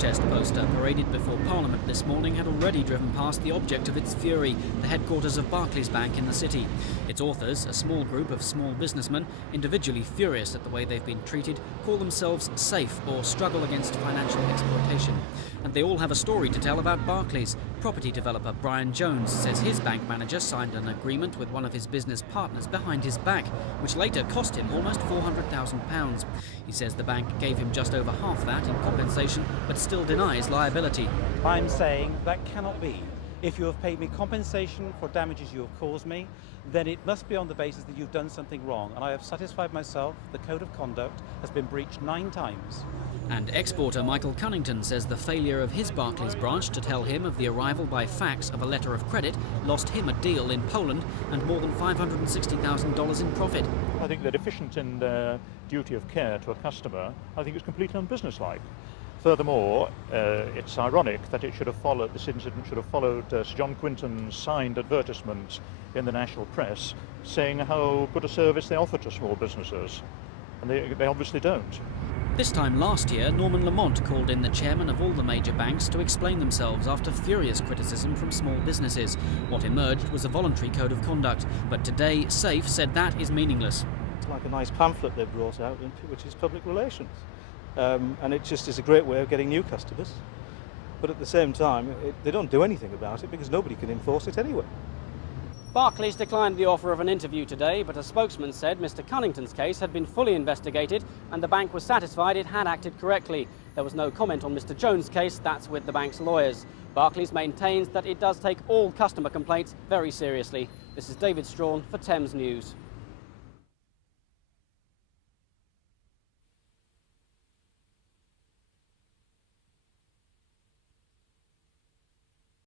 protest poster paraded before Parliament this morning had already driven past the object of its fury, the headquarters of Barclays Bank in the city. Its authors, a small group of small businessmen, individually furious at the way they've been treated, call themselves SAFE, or Struggle Against Financial Exploitation. And they all have a story to tell about Barclays. Property developer Brian Jones says his bank manager signed an agreement with one of his business partners behind his back, which later cost him almost £400,000. He says the bank gave him just over half that in compensation, but still denies liability. I'm saying that cannot be. If you have paid me compensation for damages you have caused me, then it must be on the basis that you've done something wrong. And I have satisfied myself the code of conduct has been breached 9 times. And exporter Michael Cunnington says the failure of his Barclays branch to tell him of the arrival by fax of a letter of credit lost him a deal in Poland and more than $560,000 in profit. I think they're deficient in their duty of care to a customer. I think it's completely unbusinesslike. Furthermore, it's ironic that this incident should have followed Sir John Quinton's signed advertisement in the national press saying how good a service they offer to small businesses. And they obviously don't. This time last year, Norman Lamont called in the chairman of all the major banks to explain themselves after furious criticism from small businesses. What emerged was a voluntary code of conduct, but today SAFE said that is meaningless. It's like a nice pamphlet they've brought out, which is public relations. And it just is a great way of getting new customers. But at the same time, they don't do anything about it because nobody can enforce it anyway. Barclays declined the offer of an interview today, but a spokesman said Mr. Cunnington's case had been fully investigated and the bank was satisfied it had acted correctly. There was no comment on Mr. Jones' case, that's with the bank's lawyers. Barclays maintains that it does take all customer complaints very seriously. This is David Strawn for Thames News.